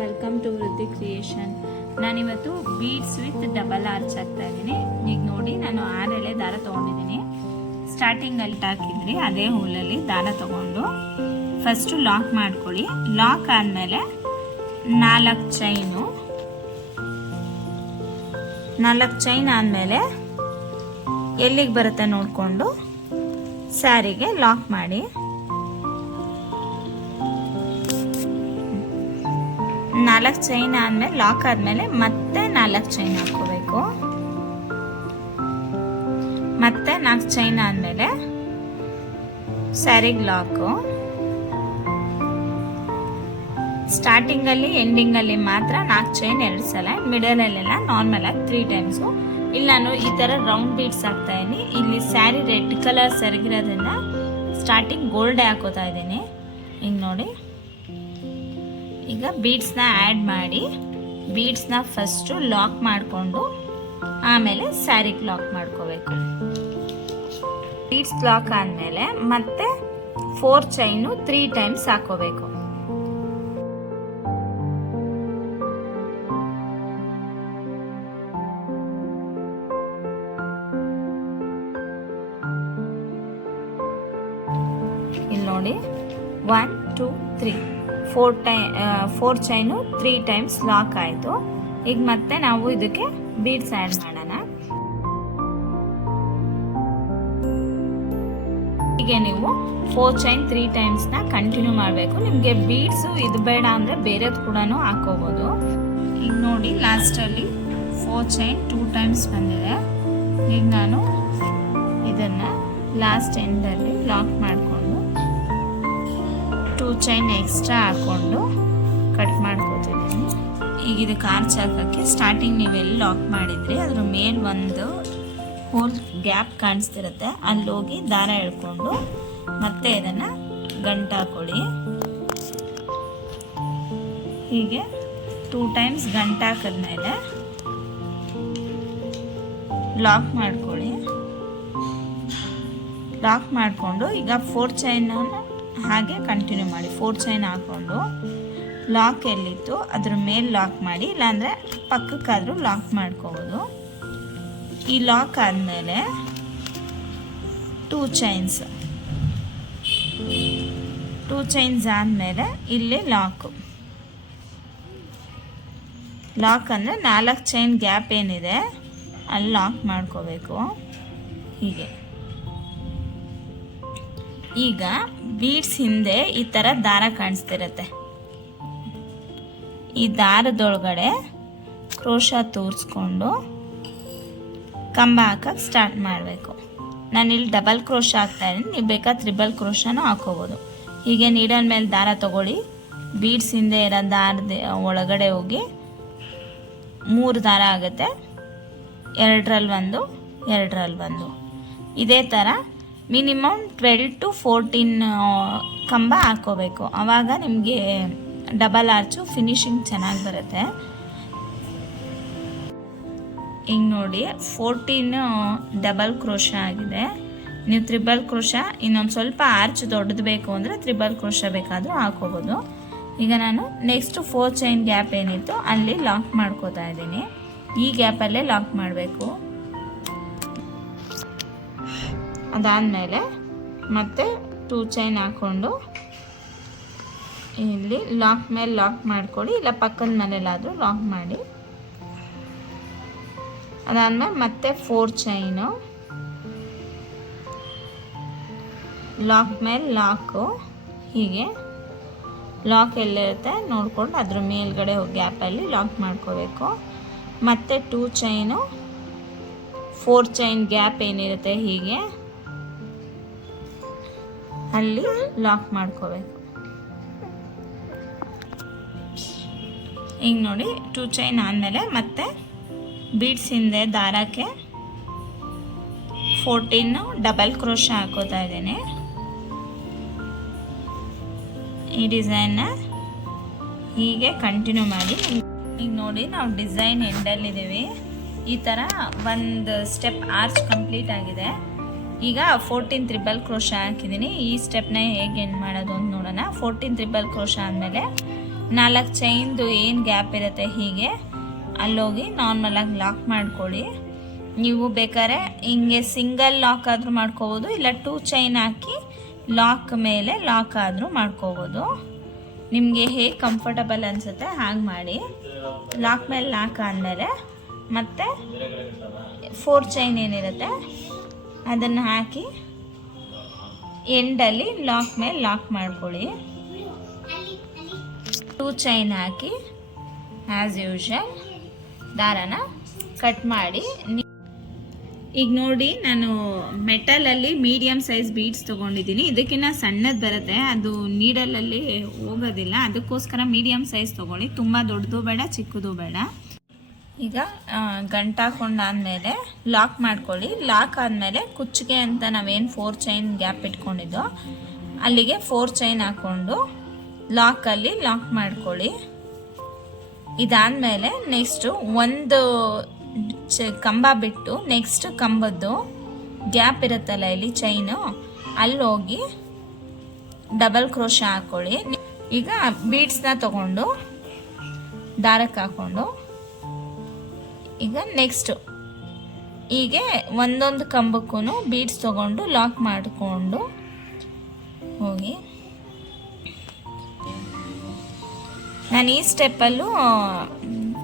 Welcome to ವೃದ್ಧಿ creation. ನಾನಿವತ್ತು beads with double arch ಹಾಕ್ತಾ ಇದ್ದೀನಿ. ಈಗ ನೋಡಿ, ನಾನು 6 ಎಳೆ ದಾರ ತೊಗೊಂಡಿದ್ದೀನಿ. ಸ್ಟಾರ್ಟಿಂಗಲ್ಲಿ ಹಾಕಿದ್ರಿ ಅದೇ ಹೂಲಲ್ಲಿ ದಾರ ತಗೊಂಡು ಫಸ್ಟು ಲಾಕ್ ಮಾಡ್ಕೊಳ್ಳಿ. ಲಾಕ್ ಆದಮೇಲೆ 4 ಚೈನ್ ಆದಮೇಲೆ ಎಲ್ಲಿಗೆ ಬರುತ್ತೆ ನೋಡಿಕೊಂಡು ಸ್ಯಾರಿಗೆ ಲಾಕ್ ಮಾಡಿ. 4 ಚೈನ್ ಆದ್ಮೇಲೆ ಲಾಕ್ ಆದ್ಮೇಲೆ ಮತ್ತೆ 4 ಚೈನ್ ಹಾಕೋಬೇಕು. ಮತ್ತೆ 4 ಚೈನ್ ಆದ್ಮೇಲೆ ಸ್ಯಾರಿಗೆ ಲಾಕು. ಸ್ಟಾರ್ಟಿಂಗ್ ಅಲ್ಲಿ ಎಂಡಿಂಗ್ ಅಲ್ಲಿ ಮಾತ್ರ 4 ಚೈನ್ 2 ಸಲ, ಮಿಡಲ್ ಅಲ್ಲೆಲ್ಲ ನಾರ್ಮಲ್ ಆಗಿ 3 ಟೈಮ್ಸು. ಇಲ್ಲಿ ನಾನು ಈ ತರ ರೌಂಡ್ ಬೀಡ್ಸ್ ಹಾಕ್ತಾ ಇದೀನಿ. ಇಲ್ಲಿ ಸ್ಯಾರಿ ರೆಡ್ ಕಲರ್ ಸರಿಗಿರೋದ್ರಿಂದ ಸ್ಟಾರ್ಟಿಂಗ್ ಗೋಲ್ಡ್ ಹಾಕೋತಾ ಇದ್ದೀನಿ. ಹಿಂಗೆ ನೋಡಿ, ಈಗ ಬೀಡ್ಸ್ನ ಆ್ಯಡ್ ಮಾಡಿ ಬೀಡ್ಸ್ನ ಫಸ್ಟು ಲಾಕ್ ಮಾಡಿಕೊಂಡು ಆಮೇಲೆ ಸ್ಯಾರಿಗೆ ಲಾಕ್ ಮಾಡ್ಕೋಬೇಕು. ಬೀಡ್ಸ್ ಲಾಕ್ ಆದಮೇಲೆ ಮತ್ತೆ 4 ಚೈನು 3 ಟೈಮ್ಸ್ ಹಾಕೋಬೇಕು. ಇಲ್ಲಿ ನೋಡಿ, 1 2 3 4 ಚೈನು 3 ಟೈಮ್ಸ್ ಲಾಕ್ ಆಯಿತು. ಈಗ ಮತ್ತೆ ನಾವು ಇದಕ್ಕೆ ಬೀಡ್ಸ್ ಆ್ಯಡ್ ಮಾಡೋಣ. ಹೀಗೆ ನೀವು 4 ಚೈನ್ 3 ಟೈಮ್ಸ್ನ ಕಂಟಿನ್ಯೂ ಮಾಡಬೇಕು. ನಿಮಗೆ ಬೀಡ್ಸು ಇದು ಬೇಡ ಅಂದರೆ ಬೇರೆದು ಕೂಡ ಹಾಕೋಬೋದು. ಈಗ ನೋಡಿ, ಲಾಸ್ಟಲ್ಲಿ 4 ಚೈನ್ 2 ಟೈಮ್ಸ್ ಬಂದಿದೆ. ಈಗ ನಾನು ಇದನ್ನು ಲಾಸ್ಟ್ ಎಂಡಲ್ಲಿ ಲಾಕ್ ಮಾಡಿಕೊಂಡು 2 ಚೈನ್ ಎಕ್ಸ್ಟ್ರಾ ಹಾಕ್ಕೊಂಡು ಕಟ್ ಮಾಡ್ಕೋತಿದ್ದೀನಿ. ಈಗ ಇದಕ್ಕೆ ಆರ್ಚ್ ಹಾಕೋಕ್ಕೆ ಸ್ಟಾರ್ಟಿಂಗ್ ನೀವೆಲ್ಲಿ ಲಾಕ್ ಮಾಡಿದ್ರಿ ಅದ್ರ ಮೇಲೆ ಒಂದು ಹೋಲ್ ಗ್ಯಾಪ್ ಕಾಣಿಸ್ತಿರುತ್ತೆ, ಅಲ್ಲಿ ಹೋಗಿ ದಾರ ಎಳ್ಕೊಂಡು ಮತ್ತೆ ಇದನ್ನು ಗಂಟು ಹಾಕೊಳ್ಳಿ. ಹೀಗೆ 2 ಟೈಮ್ಸ್ ಗಂಟು ಹಾಕಿದ್ಮೇಲೆ ಲಾಕ್ ಮಾಡ್ಕೊಳ್ಳಿ. ಲಾಕ್ ಮಾಡಿಕೊಂಡು ಈಗ 4 ಚೈನ್ ಹಾಗೆ ಕಂಟಿನ್ಯೂ ಮಾಡಿ. 4 ಚೈನ್ ಹಾಕ್ಕೊಂಡು ಲಾಕ್ ಎಲ್ಲಿತ್ತು ಅದ್ರ ಮೇಲೆ ಲಾಕ್ ಮಾಡಿ, ಇಲ್ಲಾಂದರೆ ಪಕ್ಕಕ್ಕಾದರೂ ಲಾಕ್ ಮಾಡ್ಕೋಬೋದು. ಈ ಲಾಕ್ ಆದಮೇಲೆ 2 ಚೈನ್ಸ್ ಆದಮೇಲೆ ಇಲ್ಲಿ ಲಾಕ್ ಅಂದರೆ 4 ಚೈನ್ ಗ್ಯಾಪ್ ಏನಿದೆ ಅಲ್ಲಿ ಲಾಕ್ ಮಾಡ್ಕೋಬೇಕು. ಹೀಗೆ ಈಗ ಬೀಡ್ಸ್ ಹಿಂದೆ ಈ ಥರ ದಾರ ಕಾಣಿಸ್ತಿರತ್ತೆ. ಈ ದಾರದೊಳಗಡೆ ಕ್ರೋಶ ತೋರಿಸ್ಕೊಂಡು ಕಂಬ ಹಾಕಕ್ಕೆ ಸ್ಟಾರ್ಟ್ ಮಾಡಬೇಕು. ನಾನಿಲ್ಲಿ ಡಬಲ್ ಕ್ರೋಶ ಹಾಕ್ತಾ ಇದ್ದೀನಿ, ನೀವು ಬೇಕಾದ್ರೆ ತ್ರಿಬಲ್ ಕ್ರೋಶನೂ ಹಾಕೋಬೋದು. ಹೀಗೆ ನೀಡಲ್ ಮೇಲೆ ದಾರ ತಗೊಳ್ಳಿ. ಬೀಡ್ಸ್ ಹಿಂದೆ ಇರೋ ದಾರದ ಒಳಗಡೆ ಹೋಗಿ 3 ದಾರ ಆಗುತ್ತೆ, 2ರಲ್ಲಿ 1, 2ರಲ್ಲಿ 1. ಇದೇ ಥರ ಮಿನಿಮಮ್ 12 to 14 ಕಂಬ ಹಾಕೋಬೇಕು. ಆವಾಗ ನಿಮಗೆ ಡಬಲ್ ಆರ್ಚು ಫಿನಿಶಿಂಗ್ ಚೆನ್ನಾಗಿ ಬರುತ್ತೆ. ಹಿಂಗೆ ನೋಡಿ, 14 ಡಬಲ್ ಕ್ರೋಶ ಆಗಿದೆ. ನೀವು ತ್ರಿಬಲ್ ಕ್ರೋಶ ಇನ್ನೊಂದು ಸ್ವಲ್ಪ ಆರ್ಚ್ ದೊಡ್ಡದು ಬೇಕು ಅಂದರೆ ತ್ರಿಬಲ್ ಕ್ರೋಶ ಬೇಕಾದರೂ ಹಾಕೋಬೋದು. ಈಗ ನಾನು ನೆಕ್ಸ್ಟ್ 4 ಚೈನ್ ಗ್ಯಾಪ್ ಏನಿತ್ತು ಅಲ್ಲಿ ಲಾಕ್ ಮಾಡ್ಕೋತಾ ಇದ್ದೀನಿ. ಈ ಗ್ಯಾಪಲ್ಲೇ ಲಾಕ್ ಮಾಡಬೇಕು. ಅದಾದಮೇಲೆ ಮತ್ತೆ 2 ಚೈನ್ ಹಾಕ್ಕೊಂಡು ಇಲ್ಲಿ ಲಾಕ್ ಮೇಲೆ ಲಾಕ್ ಮಾಡ್ಕೊಳ್ಳಿ, ಇಲ್ಲ ಪಕ್ಕದ ಮನೇಲಾದರೂ ಲಾಕ್ ಮಾಡಿ. ಅದಾದಮೇಲೆ ಮತ್ತೆ 4 ಚೈನು, ಲಾಕ್ ಮೇಲೆ ಲಾಕು. ಹೀಗೆ ಲಾಕ್ ಎಲ್ಲಿರುತ್ತೆ ನೋಡ್ಕೊಂಡು ಅದ್ರ ಮೇಲ್ಗಡೆ ಗ್ಯಾಪಲ್ಲಿ ಲಾಕ್ ಮಾಡ್ಕೋಬೇಕು. ಮತ್ತೆ 2 ಚೈನು 4 ಚೈನ್ ಗ್ಯಾಪ್ ಏನಿರುತ್ತೆ ಹೀಗೆ ಅಲ್ಲಿ ಲಾಕ್ ಮಾಡ್ಕೋಬೇಕು. ಈಗ ನೋಡಿ, 2 ಚೈನ್ ಆದಮೇಲೆ ಮತ್ತೆ ಬೀಡ್ಸ್ ಹಿಂದೆ ದಾರಕ್ಕೆ 14 ಡಬಲ್ ಕ್ರೋಶ ಹಾಕೋತಾ ಇದ್ದೀನಿ. ಈ ಡಿಸೈನ್ನ ಹೀಗೆ ಕಂಟಿನ್ಯೂ ಮಾಡಿ. ಈಗ ನೋಡಿ, ನಾವು ಡಿಸೈನ್ ಎಂಡಲ್ಲಿದ್ದೀವಿ. ಈ ಥರ ಒಂದು ಸ್ಟೆಪ್ ಆರ್ಚ್ ಕಂಪ್ಲೀಟ್ ಆಗಿದೆ. ಈಗ 14 ತ್ರಿಬಲ್ ಕ್ರೋಶ ಹಾಕಿದ್ದೀನಿ. ಈ ಸ್ಟೆಪ್ನ ಹೇಗೆ ಎಂಡ್ ಮಾಡೋದು ಅಂತ ನೋಡೋಣ. 14 ತ್ರಿಬಲ್ ಕ್ರೋಶ ಆದಮೇಲೆ 4 ಚೈನ್ದು ಏನು ಗ್ಯಾಪ್ ಇರುತ್ತೆ ಹೀಗೆ ಅಲ್ಲೋಗಿ ನಾರ್ಮಲಾಗಿ ಲಾಕ್ ಮಾಡ್ಕೊಳ್ಳಿ. ನೀವು ಬೇಕಾದ್ರೆ ಹಿಂಗೆ ಸಿಂಗಲ್ ಲಾಕ್ ಆದರೂ ಮಾಡ್ಕೋಬೋದು, ಇಲ್ಲ 2 ಚೈನ್ ಹಾಕಿ ಲಾಕ್ ಮೇಲೆ ಲಾಕ್ ಆದರೂ ಮಾಡ್ಕೋಬೋದು. ನಿಮಗೆ ಹೇಗೆ ಕಂಫರ್ಟಬಲ್ ಅನಿಸುತ್ತೆ ಹಾಗೆ ಮಾಡಿ. ಲಾಕ್ ಮೇಲೆ ಲಾಕ್ ಆದಮೇಲೆ ಮತ್ತೆ 4 ಚೈನ್ ಏನಿರುತ್ತೆ ಅದನ್ನು ಹಾಕಿ ಎಂಡಲ್ಲಿ ಲಾಕ್ ಮೇಲೆ ಲಾಕ್ ಮಾಡ್ಕೊಳ್ಳಿ. 2 ಚೈನ್ ಹಾಕಿ ಆ್ಯಸ್ ಯೂಶಲ್ ದಾರನ ಕಟ್ ಮಾಡಿ. ಈಗ ನೋಡಿ, ನಾನು ಮೆಟಲಲ್ಲಿ ಮೀಡಿಯಮ್ ಸೈಜ್ ಬೀಡ್ಸ್ ತೊಗೊಂಡಿದ್ದೀನಿ. ಇದಕ್ಕಿಂತ ಸಣ್ಣದು ಬರುತ್ತೆ, ಅದು ನೀಡಲಲ್ಲಿ ಹೋಗೋದಿಲ್ಲ. ಅದಕ್ಕೋಸ್ಕರ ಮೀಡಿಯಮ್ ಸೈಜ್ ತೊಗೊಳ್ಳಿ, ತುಂಬ ದೊಡ್ಡದು ಬೇಡ ಚಿಕ್ಕದು ಬೇಡ. ಈಗ ಗಂಟು ಹಾಕೊಂಡಾದ್ಮೇಲೆ ಲಾಕ್ ಮಾಡ್ಕೊಳ್ಳಿ. ಲಾಕ್ ಆದಮೇಲೆ ಕುಚ್ಚಿಗೆ ಅಂತ ನಾವೇನು 4 ಚೈನ್ ಗ್ಯಾಪ್ ಇಟ್ಕೊಂಡಿದ್ದೋ ಅಲ್ಲಿಗೆ 4 ಚೈನ್ ಹಾಕ್ಕೊಂಡು ಲಾಕಲ್ಲಿ ಲಾಕ್ ಮಾಡ್ಕೊಳ್ಳಿ. ಇದಾದಮೇಲೆ ನೆಕ್ಸ್ಟು ಒಂದು ಕಂಬ ಬಿಟ್ಟು ನೆಕ್ಸ್ಟ್ ಕಂಬದ್ದು ಗ್ಯಾಪ್ ಇರುತ್ತಲ್ಲ ಇಲ್ಲಿ ಚೈನು, ಅಲ್ಲಿ ಹೋಗಿ ಡಬಲ್ ಕ್ರೋಶ ಹಾಕ್ಕೊಳ್ಳಿ. ಈಗ ಬೀಡ್ಸ್ನ ತಗೊಂಡು ದಾರಕ್ಕೆ ಹಾಕ್ಕೊಂಡು ಈಗ ನೆಕ್ಸ್ಟು ಹೀಗೆ ಒಂದೊಂದು ಕಂಬಕ್ಕೂ ಬೀಡ್ಸ್ ತಗೊಂಡು ಲಾಕ್ ಮಾಡಿಕೊಂಡು ಹೋಗಿ. ನಾನು ಈ ಸ್ಟೆಪ್ಪಲ್ಲೂ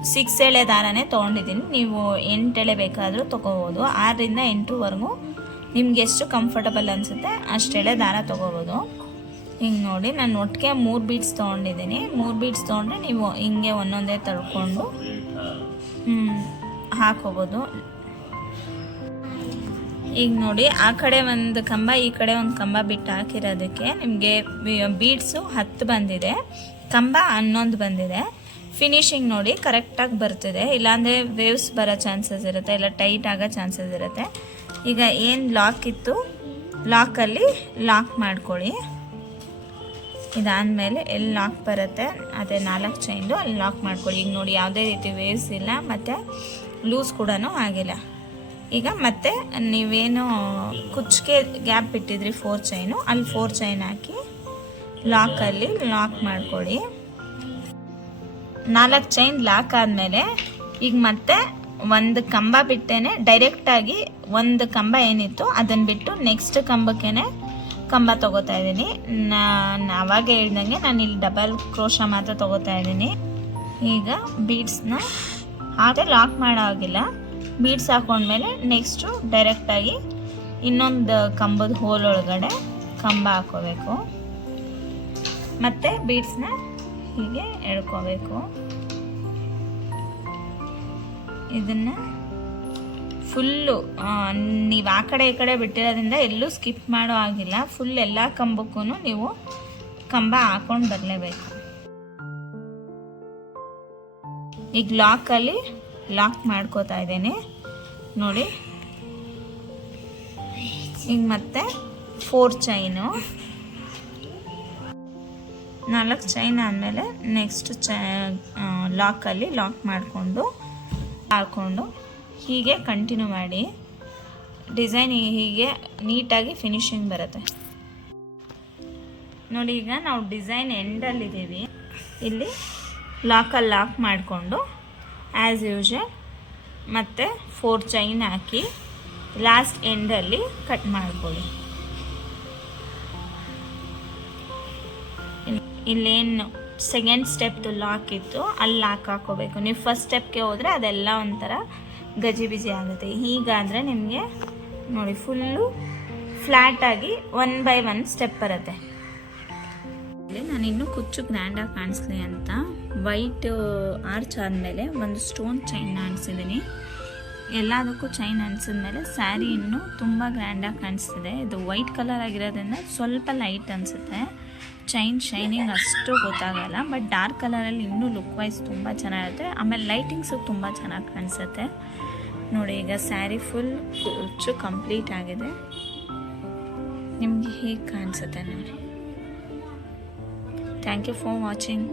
6 ಎಳೆ ದಾರನೇ ತೊಗೊಂಡಿದ್ದೀನಿ. ನೀವು 8 ಎಳೆ ಬೇಕಾದರೂ ತೊಗೋಬೋದು. 6ರಿಂದ 8ವರೆಗೂ ನಿಮ್ಗೆ ಎಷ್ಟು ಕಂಫರ್ಟಬಲ್ ಅನಿಸುತ್ತೆ ಅಷ್ಟೆಳೆ ದಾರ ತೊಗೋಬೋದು. ಹಿಂಗೆ ನೋಡಿ, ನಾನು ಒಟ್ಟಿಗೆ 3 ಬೀಡ್ಸ್ ತೊಗೊಂಡಿದ್ದೀನಿ. 3 ಬೀಡ್ಸ್ ತೊಗೊಂಡ್ರೆ ನೀವು ಹಿಂಗೆ ಒಂದೊಂದೇ ತಳ್ಕೊಂಡು ಹಾಕೋಬೋದು. ಈಗ ನೋಡಿ, ಆ ಕಡೆ ಒಂದು ಕಂಬ ಈ ಕಡೆ ಒಂದು ಕಂಬ ಬಿಟ್ಟು ಹಾಕಿರೋದಕ್ಕೆ ನಿಮಗೆ ಬೀಡ್ಸು 10 ಬಂದಿದೆ, ಕಂಬ 11 ಬಂದಿದೆ. ಫಿನಿಶಿಂಗ್ ನೋಡಿ ಕರೆಕ್ಟಾಗಿ ಬರ್ತಿದೆ, ಇಲ್ಲಾಂದರೆ ವೇವ್ಸ್ ಬರೋ ಚಾನ್ಸಸ್ ಇರುತ್ತೆ, ಇಲ್ಲ ಟೈಟ್ ಆಗೋ ಚಾನ್ಸಸ್ ಇರುತ್ತೆ. ಈಗ ಏನು ಲಾಕ್ ಇತ್ತು ಲಾಕಲ್ಲಿ ಲಾಕ್ ಮಾಡ್ಕೊಳ್ಳಿ. ಇದಾದಮೇಲೆ ಎಲ್ಲಿ ಲಾಕ್ ಬರುತ್ತೆ ಅದೇ 4 ಚೈನ್ದು ಅಲ್ಲಿ ಲಾಕ್ ಮಾಡ್ಕೊಳ್ಳಿ. ಈಗ ನೋಡಿ, ಯಾವುದೇ ರೀತಿ ವೇವ್ಸ್ ಇಲ್ಲ ಮತ್ತು ಲೂಸ್ ಕೂಡ ಆಗಿಲ್ಲ. ಈಗ ಮತ್ತೆ ನೀವೇನು ಕುಚ್ಚಿಗೆ ಗ್ಯಾಪ್ ಬಿಟ್ಟಿದ್ರಿ 4 ಚೈನು, ಅಲ್ಲಿ 4 ಚೈನ್ ಹಾಕಿ ಲಾಕಲ್ಲಿ ಲಾಕ್ ಮಾಡ್ಕೊಳ್ಳಿ. 4 ಚೈನ್ ಲಾಕ್ ಆದಮೇಲೆ ಈಗ ಮತ್ತೆ ಒಂದು ಕಂಬ ಬಿಟ್ಟೇನೆ ಡೈರೆಕ್ಟಾಗಿ ಒಂದು ಕಂಬ ಏನಿತ್ತು ಅದನ್ನು ಬಿಟ್ಟು ನೆಕ್ಸ್ಟ್ ಕಂಬಕ್ಕೇ ಕಂಬ ತೊಗೋತಾ ಇದ್ದೀನಿ. ನಾನು ಆವಾಗ ಹೇಳ್ದಂಗೆ ನಾನು ಇಲ್ಲಿ ಡಬಲ್ ಕ್ರೋಶ ಮಾತ್ರ ತೊಗೋತಾ ಇದ್ದೀನಿ. ಈಗ ಬೀಡ್ಸ್ನ ಹಾಗೆ ಲಾಕ್ ಮಾಡೋ ಆಗಿಲ್ಲ, ಬೀಡ್ಸ್ ಹಾಕೊಂಡ್ಮೇಲೆ ನೆಕ್ಸ್ಟು ಡೈರೆಕ್ಟಾಗಿ ಇನ್ನೊಂದು ಕಂಬದ ಹೋಲ್ ಒಳಗಡೆ ಕಂಬ ಹಾಕೋಬೇಕು. ಮತ್ತು ಬೀಡ್ಸ್ನ ಹೀಗೆ ಎಳ್ಕೋಬೇಕು. ಇದನ್ನು ಫುಲ್ಲು ನೀವು ಆ ಕಡೆ ಈ ಕಡೆ ಬಿಟ್ಟಿರೋದ್ರಿಂದ ಎಲ್ಲೂ ಸ್ಕಿಪ್ ಮಾಡೋ ಆಗಿಲ್ಲ. ಫುಲ್ ಎಲ್ಲ ಕಂಬಕ್ಕೂ ನೀವು ಕಂಬ ಹಾಕೊಂಡು ಬರಲೇಬೇಕು. ಈಗ ಲಾಕಲ್ಲಿ ಲಾಕ್ ಮಾಡ್ಕೋತಾ ಇದ್ದೇನೆ ನೋಡಿ. ಈಗ ಮತ್ತೆ 4 ಚೈನು, 4 ಚೈನ್ ಆದಮೇಲೆ ನೆಕ್ಸ್ಟ್ ಲಾಕಲ್ಲಿ ಲಾಕ್ ಮಾಡಿಕೊಂಡು ಹಾಕ್ಕೊಂಡು ಹೀಗೆ ಕಂಟಿನ್ಯೂ ಮಾಡಿ. ಡಿಸೈನ್ ಹೀಗೆ ನೀಟಾಗಿ ಫಿನಿಶಿಂಗ್ ಬರುತ್ತೆ ನೋಡಿ. ಈಗ ನಾವು ಡಿಸೈನ್ ಎಂಡಲ್ಲಿದ್ದೀವಿ, ಇಲ್ಲಿ ಲಾಕಲ್ಲಿ ಲಾಕ್ ಮಾಡಿಕೊಂಡು ಆ್ಯಸ್ ಯೂಶಲ್ ಮತ್ತು 4 ಚೈನ್ ಹಾಕಿ ಲಾಸ್ಟ್ ಎಂಡಲ್ಲಿ ಕಟ್ ಮಾಡ್ಕೊಳ್ಳಿ. ಇಲ್ಲೇನು ಸೆಕೆಂಡ್ ಸ್ಟೆಪ್ದು ಲಾಕ್ ಇತ್ತು ಅಲ್ಲಿ ಲಾಕ್ ಹಾಕೋಬೇಕು. ನೀವು ಫಸ್ಟ್ ಸ್ಟೆಪ್ಗೆ ಹೋದರೆ ಅದೆಲ್ಲ ಒಂಥರ ಗಜಿ ಬಿಜಿ ಆಗುತ್ತೆ. ಹೀಗಾದರೆ ನಿಮಗೆ ನೋಡಿ ಫುಲ್ಲು ಫ್ಲ್ಯಾಟಾಗಿ 1 by 1 ಸ್ಟೆಪ್ ಬರುತ್ತೆ. ನಾನು ಇನ್ನೂ ಕುಚ್ಚು ಗ್ರ್ಯಾಂಡಾಗಿ ಕಾಣಿಸ್ಲಿ ಅಂತ ವೈಟ್ ಆರ್ಚ್ ಆದಮೇಲೆ ಒಂದು ಸ್ಟೋನ್ ಚೈನ್ ಅನಿಸಿದ್ದೀನಿ. ಎಲ್ಲದಕ್ಕೂ ಚೈನ್ ಅನಿಸಿದ್ಮೇಲೆ ಸ್ಯಾರಿ ಇನ್ನೂ ತುಂಬ ಗ್ರ್ಯಾಂಡಾಗಿ ಕಾಣಿಸ್ತಿದೆ. ಇದು ವೈಟ್ ಕಲರ್ ಆಗಿರೋದ್ರಿಂದ ಸ್ವಲ್ಪ ಲೈಟ್ ಅನಿಸುತ್ತೆ, ಚೈನ್ ಶೈನಿಂಗ್ ಅಷ್ಟು ಗೊತ್ತಾಗಲ್ಲ. ಬಟ್ ಡಾರ್ಕ್ ಕಲರಲ್ಲಿ ಇನ್ನೂ ಲುಕ್ ವೈಸ್ ತುಂಬ ಚೆನ್ನಾಗಿರುತ್ತೆ. ಆಮೇಲೆ ಲೈಟಿಂಗ್ಸು ತುಂಬ ಚೆನ್ನಾಗಿ ಕಾಣಿಸುತ್ತೆ ನೋಡಿ. ಈಗ ಸ್ಯಾರಿ ಫುಲ್ ಕುಚ್ಚು ಕಂಪ್ಲೀಟ್ ಆಗಿದೆ. ನಿಮಗೆ ಹೇಗೆ ಕಾಣಿಸುತ್ತೆ ನೋಡಿ. Thank you for watching.